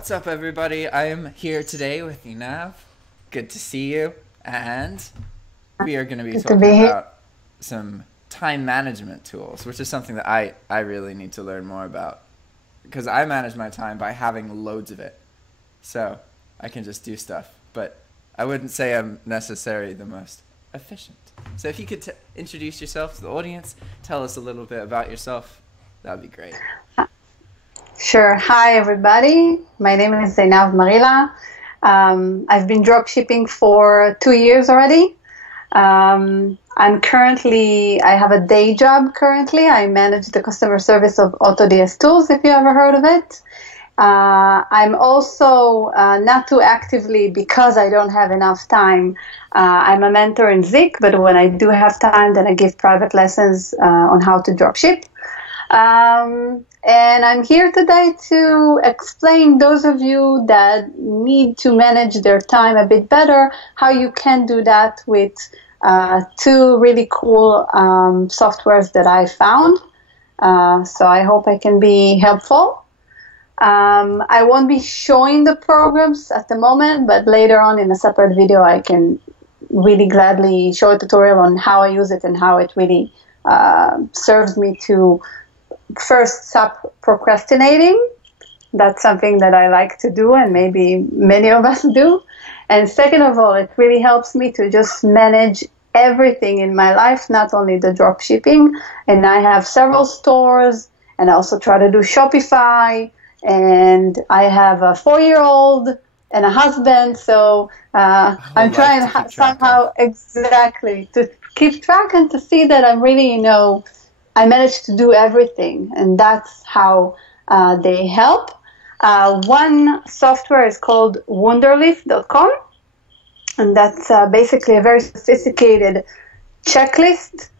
What's up, everybody? I am here today with Einav. Good to see you. And we are going to be talking about some time management tools, which is something that I really need to learn more about. Because I manage my time by having loads of it. So I can just do stuff. But I wouldn't say I'm necessarily the most efficient. So if you could introduce yourself to the audience, tell us a little bit about yourself, that would be great. Sure. Hi, everybody. My name is Einav Marila. I've been dropshipping for 2 years already. I have a day job currently. I manage the customer service of AutoDSTools, if you ever heard of it. I'm also not too actively, because I don't have enough time. I'm a mentor in Zik, but when I do have time, then I give private lessons on how to dropship. And I'm here today to explain those of you that need to manage their time a bit better, how you can do that with two really cool softwares that I found. So I hope I can be helpful. I won't be showing the programs at the moment, but later on in a separate video I can really gladly show a tutorial on how I use it and how it really serves me to first stop procrastinating. That's something that I like to do, and maybe many of us do. And second of all, it really helps me to just manage everything in my life, not only the drop shipping. And I have several stores, and I also try to do Shopify, and I have a 4-year-old and a husband, so I'm trying somehow exactly to keep track and to see that I'm really, I managed to do everything, and that's how they help. One software is called Wunderlist.com, and that's basically a very sophisticated checklist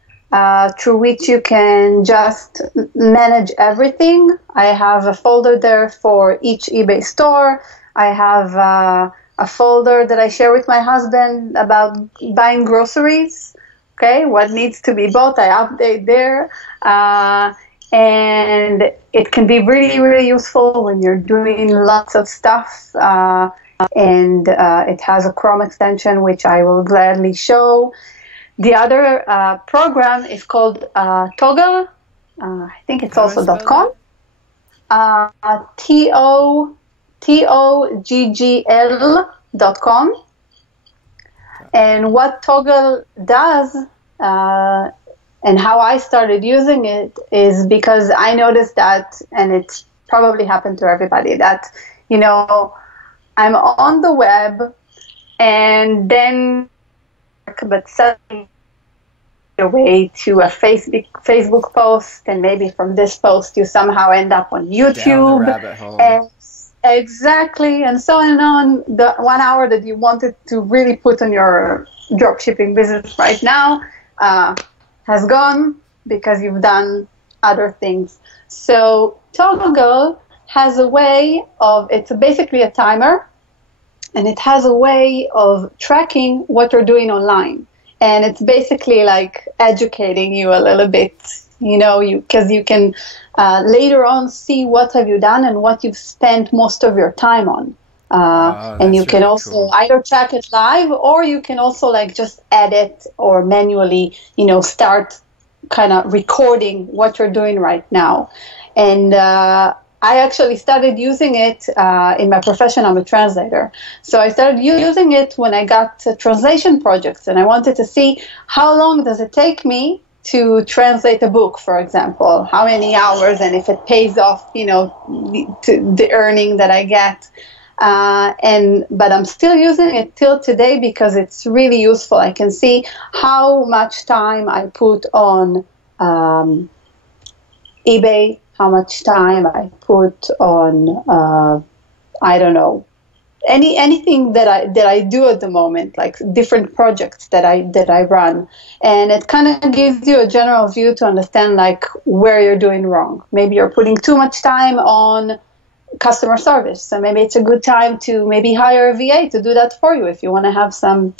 through which you can just manage everything. I have a folder there for each eBay store. I have a folder that I share with my husband about buying groceries. Okay, what needs to be bought, I update there. And it can be really, really useful when you're doing lots of stuff. And it has a Chrome extension, which I will gladly show. The other program is called Toggle. I think it's also .com. TOGGL.com. And what Toggle does, and how I started using it, is because I noticed that, and it's probably happened to everybody, that, I'm on the web, and then, but suddenly away to a Facebook post, and maybe from this post you somehow end up on YouTube. Down the rabbit hole. And exactly, and so on. The 1 hour that you wanted to really put on your dropshipping business right now has gone because you've done other things. So Toggle has a way of, it's basically a timer, and it has a way of tracking what you're doing online. And it's basically like educating you a little bit, because you can later on see what have you done and what you've spent most of your time on. And you can also either track it live, or you can also just edit or manually, start kind of recording what you're doing right now. And I actually started using it in my profession. I'm a translator. So I started using it when I got translation projects, and I wanted to see how long does it take me to translate a book, for example, how many hours, and if it pays off, the earning that I get. But I'm still using it till today because it's really useful. I can see how much time I put on eBay, how much time I put on, I don't know, anything that I do at the moment, like different projects that I run. And it kind of gives you a general view to understand where you're doing wrong. Maybe you're putting too much time on customer service, so maybe it's a good time to maybe hire a VA to do that for you if you want to have some,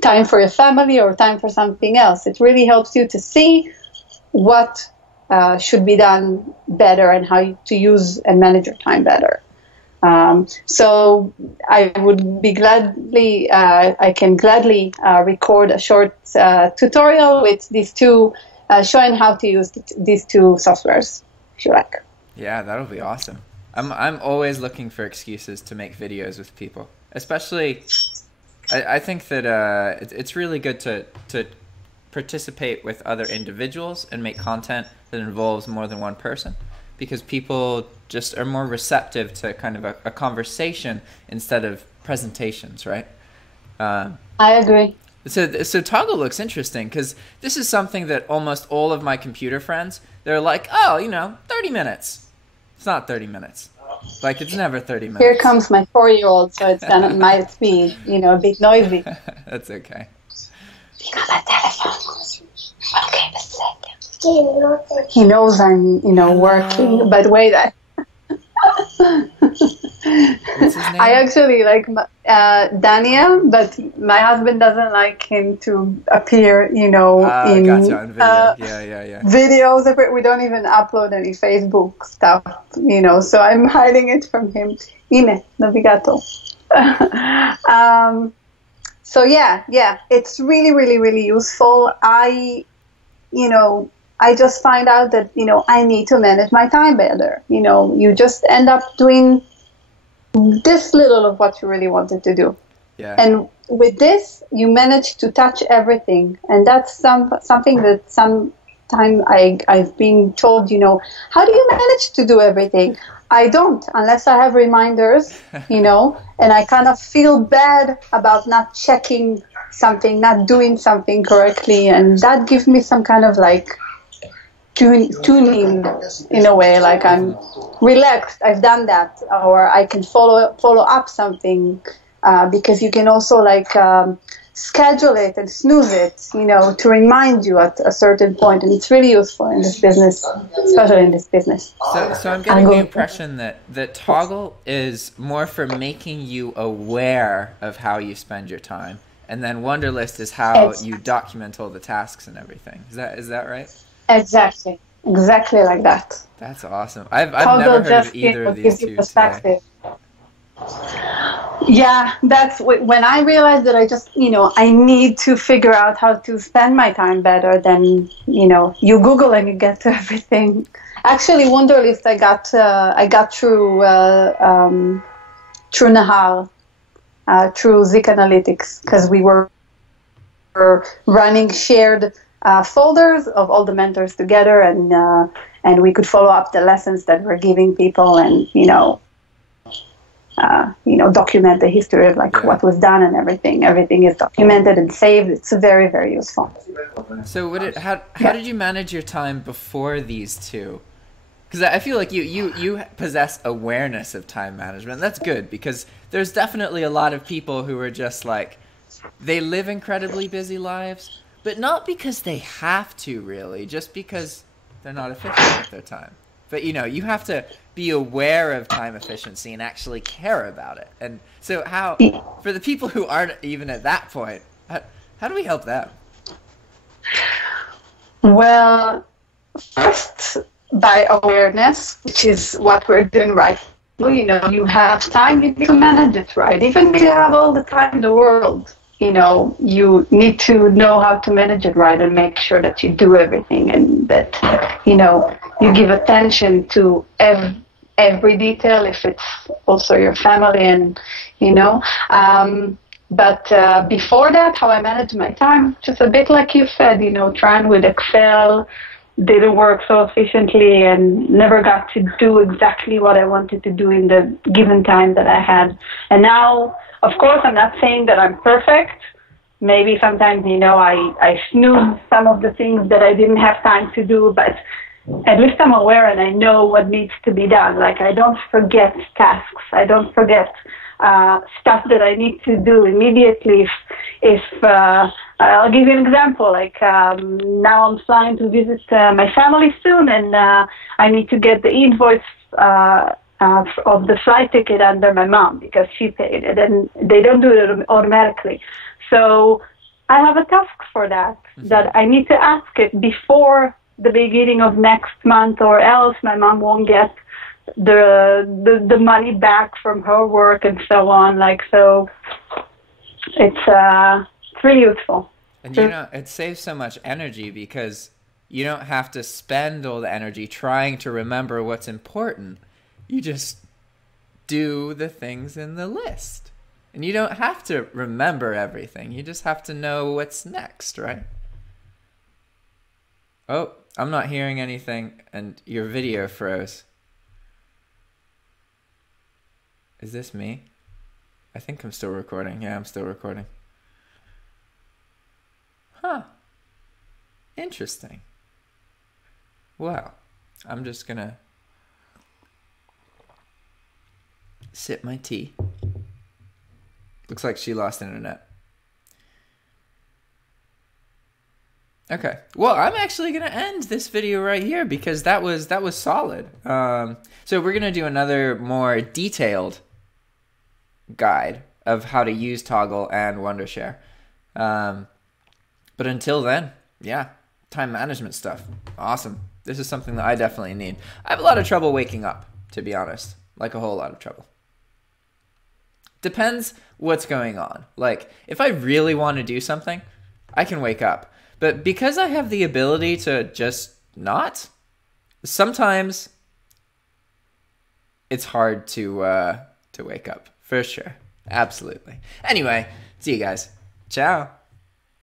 time for your family or time for something else. It really helps you to see what should be done better and how to use and manage your time better. So I would be I can gladly record a short tutorial with these two, showing how to use these two softwares, if you like. Yeah, that'll be awesome. I'm always looking for excuses to make videos with people, especially. I think that it's really good to participate with other individuals and make content that involves more than one person, because people just are more receptive to kind of a conversation instead of presentations, right? I agree. So Toggle looks interesting, because this is something that almost all of my computer friends, they're like, oh, 30 minutes. It's not 30 minutes. Like, it's never 30 minutes. Here comes my 4-year-old, so it might be, a bit noisy. That's okay. He knows I'm, working, but wait, What's his name? I actually like Daniel, but my husband doesn't like him to appear, in gotcha, on video. Yeah. videos. We don't even upload any Facebook stuff, so I'm hiding it from him. Ine, navigato. So yeah, it's really, really, really useful. I just find out that, I need to manage my time better. You just end up doing this little of what you really wanted to do. Yeah. And with this, you manage to touch everything. And that's something that sometime I've been told, how do you manage to do everything? I don't, unless I have reminders, and I kind of feel bad about not checking something, not doing something correctly. And that gives me some kind of tuning in a way, like I'm relaxed, I've done that, or I can follow up something, because you can also schedule it and snooze it, to remind you at a certain point, and it's really useful in this business, especially in this business. So I'm getting the impression that Toggle is more for making you aware of how you spend your time, and then Wunderlist is how you document all the tasks and everything. Is that right? Exactly like that. That's awesome. I've never heard of either of these two today. Yeah, that's when I realized that I just, I need to figure out how to spend my time better. Then, you Google and you get to everything. Actually, Wunderlist I got through Nahar, through ZikAnalytics, because we were running shared folders of all the mentors together, and we could follow up the lessons that we're giving people, and document the history of what was done and everything. Everything is documented and saved. It's very, very useful. So how did you manage your time before these two? Because I feel like you possess awareness of time management. That's good, because there's definitely a lot of people who are just they live incredibly busy lives, but not because they have to, really, just because they're not efficient with their time. But, you have to be aware of time efficiency and actually care about it. And so for the people who aren't even at that point, how do we help them? Well, first, by awareness, which is what we're doing right now. You have time, you need to manage it right. Even if you have all the time in the world, you need to know how to manage it right and make sure that you do everything, and that, you give attention to every detail, if it's also your family, and, but before that, how I manage my time, just a bit like you said, trying with Excel, didn't work so efficiently and never got to do exactly what I wanted to do in the given time that I had. And now, of course, I'm not saying that I'm perfect. Maybe sometimes, I snooze some of the things that I didn't have time to do, but at least I'm aware and I know what needs to be done. I don't forget tasks. I don't forget stuff that I need to do immediately. If I'll give you an example. Now I'm flying to visit my family soon, and I need to get the invoice of the flight ticket under my mom because she paid it, and they don't do it automatically. So I have a task for that, that I need to ask it before the beginning of next month, or else my mom won't get the money back from her work and so on. Like, so it's really useful. And you know, it saves so much energy because you don't have to spend all the energy trying to remember what's important. You just do the things in the list. And you don't have to remember everything. You just have to know what's next, right? Oh, I'm not hearing anything and your video froze. Is this me? I think I'm still recording. Yeah, I'm still recording. Huh. Interesting. Well, I'm just gonna sip my tea. Looks like she lost internet. Okay. Well, I'm actually gonna end this video right here because that was solid. So we're gonna do another more detailed guide of how to use Toggl and Wondershare. But until then, yeah, time management stuff. Awesome. This is something that I definitely need. I have a lot of trouble waking up, to be honest. Like a whole lot of trouble. Depends what's going on. Like, if I really want to do something, I can wake up. But because I have the ability to just not, sometimes it's hard to wake up. For sure. Absolutely. Anyway, see you guys. Ciao.